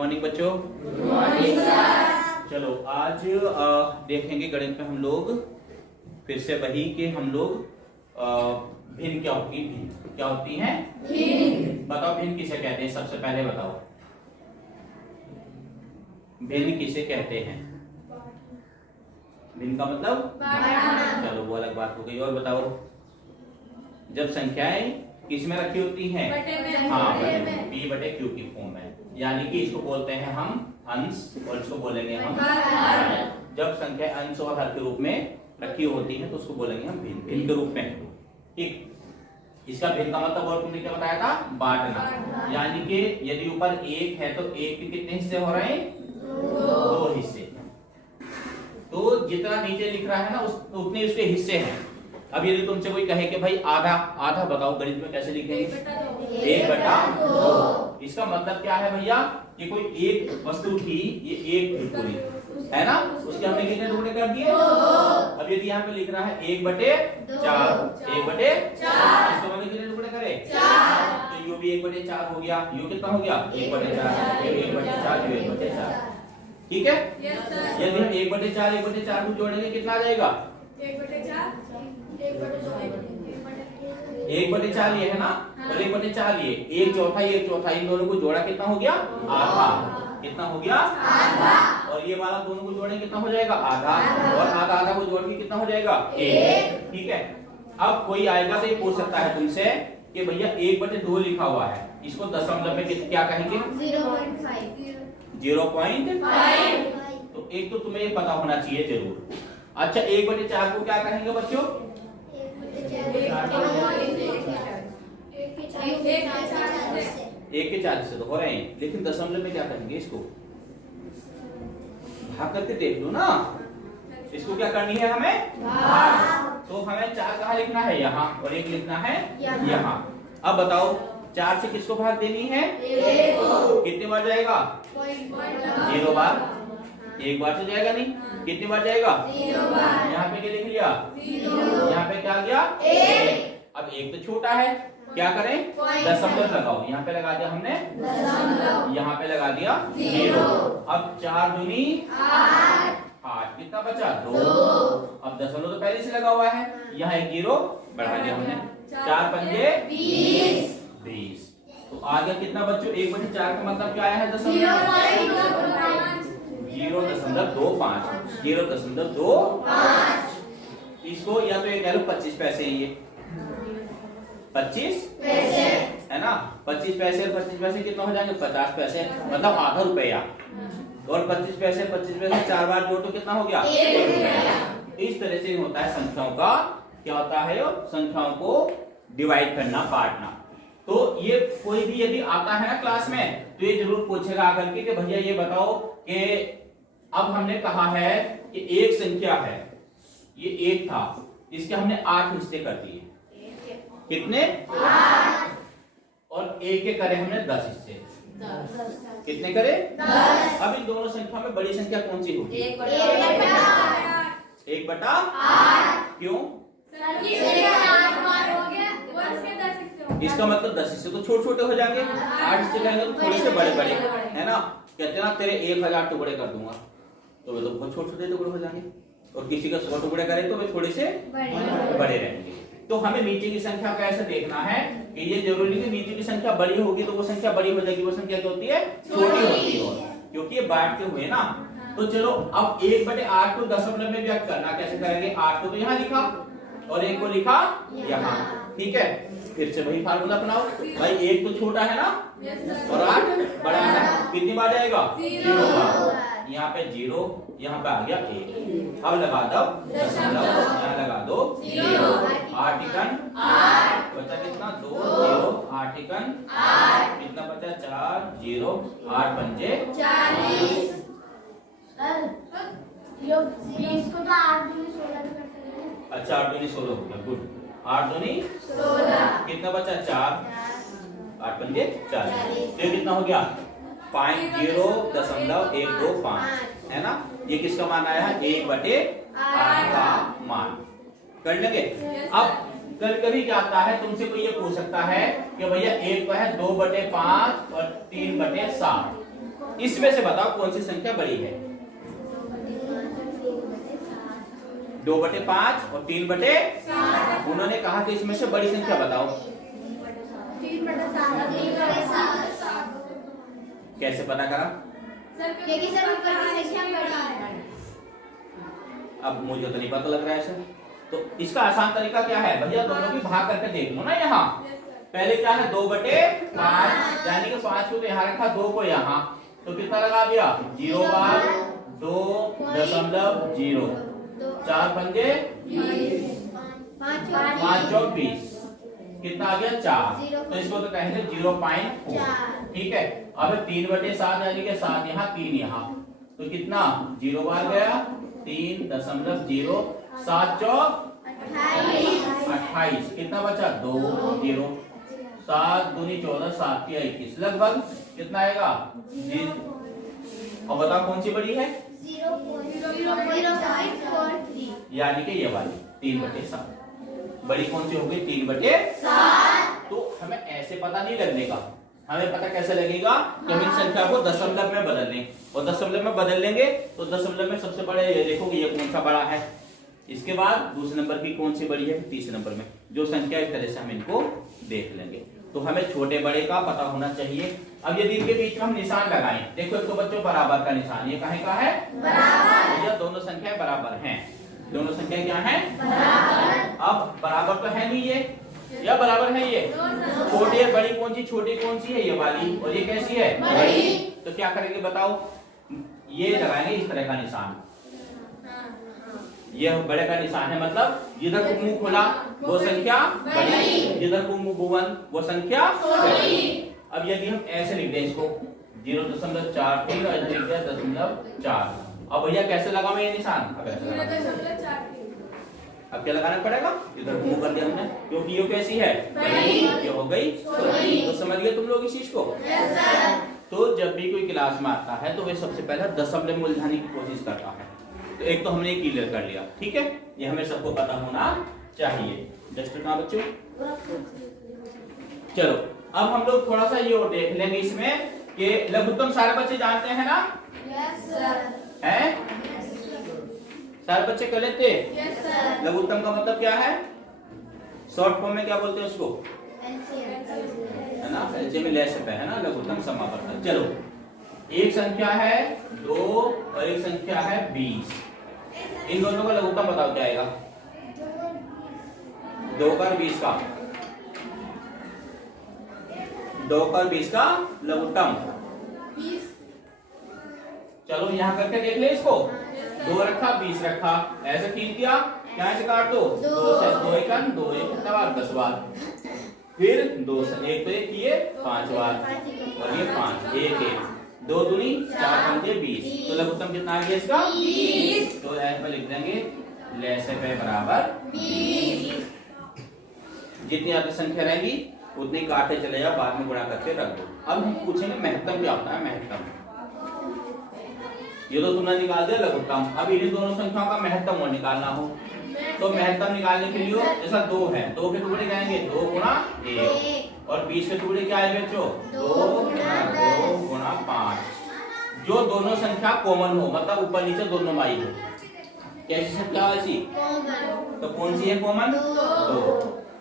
Morning बच्चों। चलो आज देखेंगे गणित में हम लोग फिर से वही कि हम लोग भिन्न क्या होती भिन्न क्या होती हैं भिन्न। बताओ भिन्न किसे कहते हैं, सबसे पहले बताओ भिन्न किसे कहते हैं। भिन्न का मतलब चलो वो अलग बात हो गई। और बताओ जब संख्याएं किस में रखी होती हैं, हाँ p बटे q की फॉर्म में, यानी कि इसको बोलते हैं हम अंश और इसको बोलेंगे हम हर। जब संख्या अंश और हर के रूप में रखी होती है तो उसको बोलेंगे हम भिन्न भिन्न के रूप में। ठीक, इसका भिन्न का मतलब और तुमने क्या बताया था, बांटना। यानी कि यदि ऊपर एक है तो एक के कितने हिस्से हो रहे हैं, दो हिस्से। तो जितना नीचे लिख रहा है ना उतने उसके हिस्से हैं। अब यदि तुमसे कोई कहे कि भाई आधा आधा बताओ गणित में कैसे लिखेंगे, 1/2। इसका मतलब क्या है भैया कि कोई एक वस्तु थी, ये एक थी पूरी, है ना, उसके हमने कितने टुकड़े कर दिए। अब यदि यहाँ पे लिख रहा है 1/4, 1/4, इसको मैंने कितने टुकड़े करे, 4। तो यू भी 1/4 हो गया। यू कितना हो गया, 1/4, 1/4, 1/4। ठीक है। यदि हम 1/4 को जोड़ेंगे कितना आ जाएगा, 1/4 ये है ना, और 1/4 ये, 1/4 इन दोनों को जोड़ा कितना हो गया, आधा। कितना हो गया, आधा। और ये वाला दोनों को जोड़े कितना हो जाएगा, आधा। और आधा आधा को जोड़ के कितना हो जाएगा, 1। ठीक है। अब कोई आएगा तो ये पूछ सकता है तुमसे कि भैया 1/2 लिखा हुआ है, इसको दशमलव में क्या कहेंगे, 0.5। तो एक तो तुम्हें ये पता होना चाहिए जरूर। अच्छा 1/4 को क्या कहेंगे बच्चों, 1 के 4 से तो हो रहे हैं, लेकिन दशमलव में क्या कहेंगे, इसको भाग करके देख लो ना। इसको क्या करनी है हमें, भाग। तो हमें 4 कहाँ लिखना है, यहाँ, और 1 लिखना है यहाँ। अब बताओ 4 से किसको भाग देनी है, कितने बार जाएगा, 0 बार। 1 बार से जाएगा नहीं, कितनी बार जाएगा, 0 बार। यहाँ पे क्या लिख लिया, 0। यहाँ पे क्या गया, 1। अब 1 तो छोटा है, क्या करें, दशमलव लगाओ। यहाँ पे लगा दिया हमने दशमलव, यहाँ पे लगा दिया 0। अब 4 दूनी 8, कितना बचा, 2। अब दशमलव तो पहले से लगा हुआ है, यहाँ एक 0 बढ़ा दिया हमने, 4 पंजे 20। तो आ गया कितना बच्चों, 1/4 का मतलब क्या आया है, दशमलव 0.25, 0.25। इसको या तो ये कह लो 25 पैसे, ये 25 पैसे है ना, 25 पैसे और 25 पैसे कितना हो जाएंगे, 50 पैसे, मतलब आधा रुपया। और 25 पैसे 4 बार जोड़ तो कितना हो गया, 1 रुपया। इस तरह से होता है संख्याओं का, क्या होता है, संख्याओं को डिवाइड करना, बांटना। तो ये कोई भी यदि आता है ना क्लास में तो ये जरूर पूछेगा आकर के कि भैया ये बताओ कि अब हमने कहा है कि एक संख्या है, ये 1 था, इसके हमने 8 हिस्से कर दिए, कितने, 8। और 1 के करे हमने 10 हिस्से, 10। कितने करे, 10। अब इन दोनों संख्या में बड़ी संख्या कौन सी होगी, 1/8। क्यों, इसका मतलब 10 हिस्से तो छोटे छोटे हो जाएंगे, 8 हिस्से करेंगे तो थोड़े से बड़े बड़े, है ना। कहते हैं ना तेरे 1000 टुकड़े कर दूंगा, तो वे तो बहुत छोटे छोटे टुकड़े हो जाएंगे। और किसी का 100 टुकड़े करें तो वे थोड़े से बड़े रहेंगे। तो हमें नीचे की संख्या का ऐसा देखना है कि ये जरूरी नहीं कि नीचे की संख्या बड़ी होगी तो वो संख्या बड़ी हो जाएगी, वो संख्या क्या होती है, छोटी होती है, क्योंकि ये बांटते हुए ना। तो चलो अब 1/8 को दशमलव में व्यक्त करना कैसे करेंगे, 8 को तो यहाँ लिखा और 1 को लिखा यहाँ। ठीक है, फिर से वही फार्मूला अपनाओ भाई, 1 तो छोटा है ना और 8 बड़ा है, कितनी बार जाएगा, 0 बार। यहाँ पे 0, यहाँ पे आ गया 1। अब लगा दो दशमलव, यहाँ लगा दो 0। 8 एकन 8, बचा कितना, 2 0, 8 एकन 8, कितना बचा, 4 0, 8 पंजे 40। अच्छा 8 दूनी 16 हो गया, गुड। 8 दूनी 16, कितना बचा, 4, 8 पंजे 40। ये कितना हो गया, 0.125, है ना। ये किसका मान आया है, 1/8 का मान। कर लेंगे। अब कभी कभी क्या आता है, तुमसे कोई ये पूछ सकता है कि भैया 1 का है 2/5 और 3/7, इसमें से बताओ कौन सी संख्या बड़ी है। 2/5 और 3/7। उन्होंने कहा कि इसमें से बड़ी संख्या बताओ। 3/7। कैसे पता करा? क्योंकि सर ऊपर की संख्या बड़ी है। अब मुझे तो नहीं पता लग रहा है सर। तो इसका आसान तरीका क्या है भैया, दोनों की भाग करके देख लो ना। यहाँ पहले क्या है 2/5, यानी कि 5 को तो यहाँ रखा, 2 को यहाँ, तो कितना लगा दिया 0 बार 2.0, 4 पंजे 5 चौक 20, कितना आ गया 4। तो इसको तो कहेंगे 0.4। ठीक है। अब 3/7 यानी कि 7 यहाँ 3 यहाँ, तो कितना 0 बार गया 3.0, 7 चौक 28, कितना बचा 2 0, 7 दूनी 14, 7 की 21, लगभग कितना आएगा। और बताओ कौन सी बड़ी है? 0.43, यानी कि ये वाली 3/7 बड़ी कौन सी होगी 3/7। तो हमें ऐसे पता नहीं लगने का, हमें पता कैसे लगेगा कि हम इन संख्या को दशमलव में बदल लें, और दशमलव में बदल लेंगे तो दशमलव में सबसे बड़े ये देखोगे ये कौन सा बड़ा है, इसके बाद दूसरे नंबर की कौन सी बड़ी है, तीसरे नंबर में जो संख्या, इस तरह से हम इनको देख लेंगे। तो हमें छोटे बड़े का पता होना चाहिए। अब यदि इनके बीच में हम निशान लगाएं, देखो एक तो बच्चों बराबर का निशान, ये काहे का है बराबर, ये दोनों संख्याएं बराबर हैं, दोनों संख्याएं क्या हैं बराबर। अब बराबर तो है नहीं ये, या बराबर है ये, छोटी है बड़ी कौन सी, छोटी कौन सी है ये वाली, और ये कैसी है बड़ी। तो क्या करेंगे बताओ, ये लगाएंगे इस तरह का निशान, ये बड़े का निशान है, मतलब जिधर को मुंह खोला वो संख्या बड़ी, जिधर को मुंह बंद वो संख्या छोटी। अब यदि हम ऐसे लिख दें इसको 0.43 और इधर लिख दिया 0.4, अब भैया कैसे लगाऊं ये निशान, अब ऐसे लगाना, अब क्या लगाना पड़ेगा, इधर को मुंह कर दिया हमने, क्योंकि ये कैसी है बड़ी, ये हो गई छोटी। तो समझ गए तुम लोग इस चीज को। तो जब भी कोई क्लास में आता है तो वे सबसे पहले दशमलव में उलझाने की कोशिश करता है। तो एक तो हमने क्लियर कर लिया, ठीक है, ये हमें सबको पता होना चाहिए। जस्ट ना बच्चों, चलो अब हम लोग थोड़ा सा ये और देख लेंगे इसमें कि लघुत्तम सारे बच्चे जानते हैं ना। Yes sir. हैं सारे बच्चे कर लेते। Yes sir. लघुत्तम का मतलब क्या है, शॉर्ट फॉर्म में क्या बोलते हैं उसको, है ना, एलसीएम में लेस है ना, लघुत्तम समापन। चलो एक संख्या है 2 और एक संख्या है 20, इन दोनों का लघुत्तम बताओ क्या आएगा। 2 का 20 का, 2 का 20 का लघुत्तम। चलो यहाँ करके देख ले इसको, 2 रखा 20 रखा, ऐसे फील किया, क्या से काट दो 2 से 2 1 2 1 कितना बार 10 बार, फिर 2 से 1 तो 1 किए 5 बार, और ये 5 1 1 2 दूनी 4 पंजे 20। तो लघुत्तम कितना आ गया इसका 20। तो ऐसे लिख देंगे लेसे पे बराबर 20। जितनी आपकी संख्या रहेगी उतनी काटे चले जाओ, बाद में गुणा करके रख दो। अब हम पूछेंगे महत्तम क्या होता है। महत्तम ये तो तुमने निकाल दिया लघुत्तम, अब इन्हीं दोनों संख्याओं का महत्तम और निकालना हो तो महत्तम निकालने के लिए जैसा 2 है, 2 के टुकड़े कहेंगे 2 गुणा 1, और 20 के टुकड़े क्या है बच्चों 2 गुणा 5। जो दोनों संख्या कॉमन हो, मतलब ऊपर नीचे दोनों माई हो, कैसी संख्या ऐसी, तो कौन सी है कॉमन 2।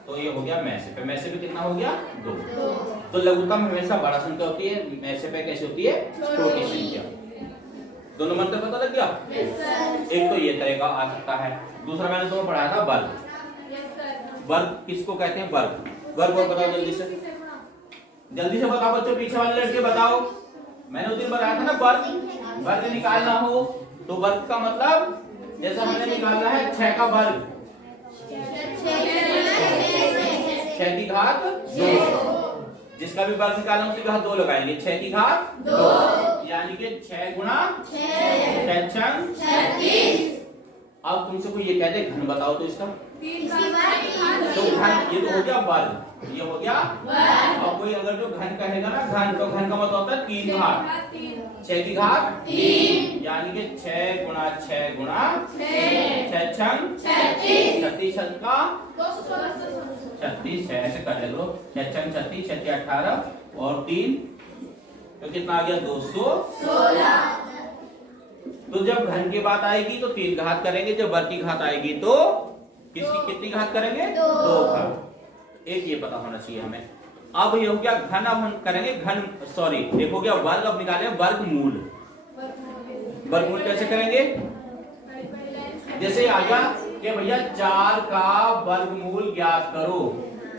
तो ये हो गया मैसे पे, मैसे पे कितना हो गया 2। तो लघुत्तम हमेशा बड़ा संख्या होती है, मैसे पे कैसे होती है छोटी संख्या। दोनों मतलब पता लग गया। एक तो ये तरह का आ सकता है, दूसरा मैंने तुम्हें पढ़ाया था वर्ग। वर्ग किसको कहते हैं, वर्ग। वर्ग और बताओ जल्दी से, जल्दी से बताओ बच्चों, पीछे वाले लड़के बताओ। मैंने उस दिन बताया था ना वर्ग, वर्ग निकालना हो तो वर्ग का मतलब जैसे हमने निकालना है 6 का वर्ग, 6 की घात 2, जिसका भी वर्ग निकालना उसकी घात 2 लगाएंगे, 6 की घात 2, यानी कि 6 गुणा 6 36। अब तुमसे कोई ये कह दे घन बताओ तो इसका, तो घन ये तो हो गया वर्ग, ये हो गया वर्ग। और कोई अगर जो घन कहेगा ना घन, तो घन का मतलब होता है 3 घात, 6 की घात 3, यानी कि 6 गुणा 6 गुणा 6 छंग 36 का 36, ऐसे कर लो 6 छंग 36, 6 18 और 3 तो कितना आ गया 216। तो जब घन की बात आएगी तो 3 घात करेंगे, जब वर्ग की घात आएगी तो किसकी कितनी घात करेंगे? 2 घात। एक ये पता होना चाहिए हमें। अब ये हो गया घन, अब हम करेंगे घन, सॉरी देखो क्या वर्ग, अब निकाले वर्गमूल। वर्गमूल कैसे करेंगे? जैसे आ गया कि भैया 4 का वर्गमूल ज्ञात करो,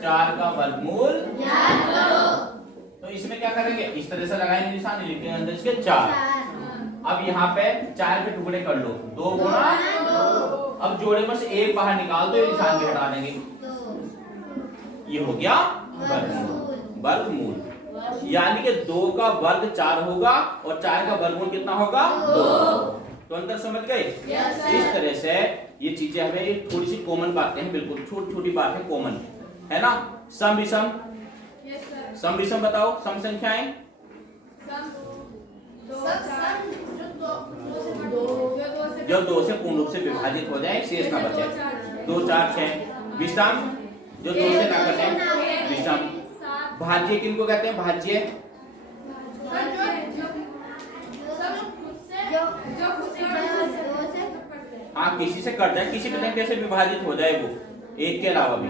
4 का वर्गमूल ज्ञात करो। तो इसमें क्या करेंगे? इस तरह से लगाएंगे निशान, लिखेंगे अंदर इसके 4। अब यहाँ पे 4 के टुकड़े कर लो, 2 गुणा 2। अब जोड़े में से एक बाहर निकाल दो, ये निशान भी हटा देंगे। ये हो गया वर्गमूल। वर्गमूल यानी कि 2 का वर्ग 4 होगा और 4 का वर्गमूल कितना होगा? 2। तो अंतर समझ गए? इस तरह से ये चीजें हमें थोड़ी सी कॉमन बातें हैं, बिल्कुल छोटी छोटी बात है, कॉमन है ना। सम विषम, सम विषम बताओ, सम संख्याएं। जो 2 से पूर्ण रूप से विभाजित हो जाए, शेष ना बचे। 2 4 6। विषम जो 2 से ना कटे, विषम। भाज्य किनको कहते हैं? भाज्य हाँ, किसी से कट जाए, किसी तरीके से विभाजित हो जाए वो, एक के अलावा भी,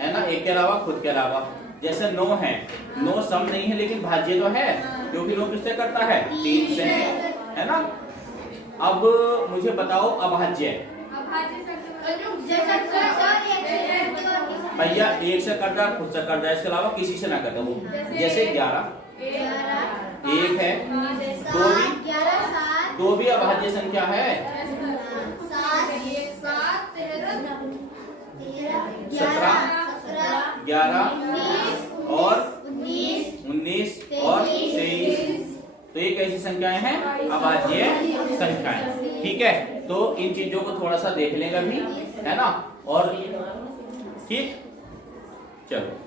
है ना, एक के अलावा, खुद के अलावा। जैसे 9 है, 9 सम नहीं है लेकिन भाज्य तो है, क्योंकि 9 किससे करता है? 3 से, है ना। अब मुझे बताओ अभाज्य। भैया 1 से करता है, खुद से करता है, इसके अलावा किसी से ना करता वो। जैसे 11, 1 है, 2 भी अभाज्य संख्या है। 17, 11 और 19 और 23। तो ये कैसी संख्याएं हैं? अभाज्य संख्याएं। ठीक है, तो इन चीजों को थोड़ा सा देख लेंगे अभी, है ना। और ठीक, चलो।